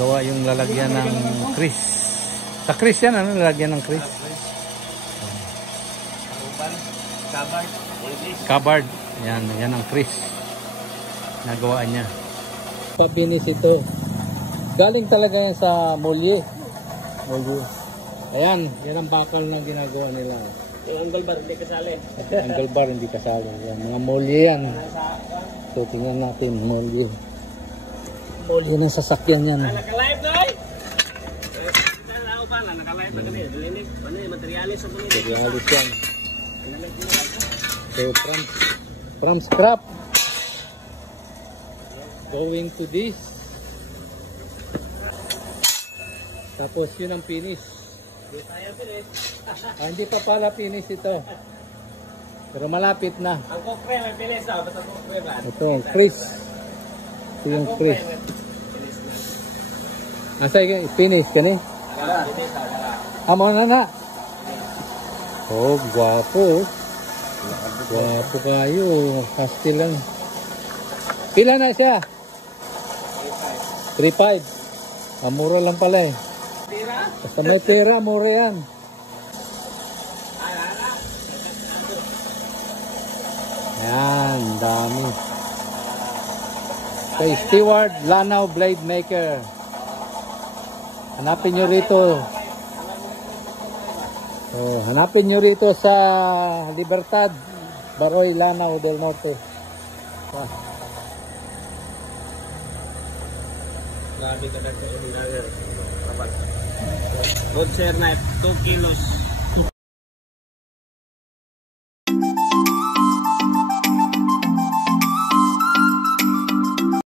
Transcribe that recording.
Gawa yung lalagyan ng Chris. Sa Chris yan, ano? Lalagyan ng Chris. Kabard. Yan ang Chris. Nagawaan niya. Pabinis ito. Galing talaga yan sa molye. Ayan, yan ang bakal na ginagawa nila. Yung angle bar hindi kasali. Angle bar hindi kasali. Yan, mga molye yan. So tingnan natin, molye. Molye ng sasakyan yan. Naka-live na ay! Naka-live na kanina. Dilinig. Ano yung materialis sa bunod? Materialis yan. So from scrap going to this. Tapos yun ang finish. Hindi pa pala finish ito. Pero malapit na. Ang kokre may finish ah. Basta kokre ba? Ito ang Chris. Ito yung Chris. Asa yung finish ka ni? Amo na. Oh, gwapo. Gwapo kayo. Husky lang. Pila na siya? 3.5. Mura lang pala eh. Basta may tira, mura yan. Yan, dami. Kay Stewart Lanao Blade Maker. Hanapin nyo rito. Oh, hanapin nyo rito sa Libertad, Baroy, Lanao del Norte. Grabe ka na ito. Wood share knife, 2 kilos.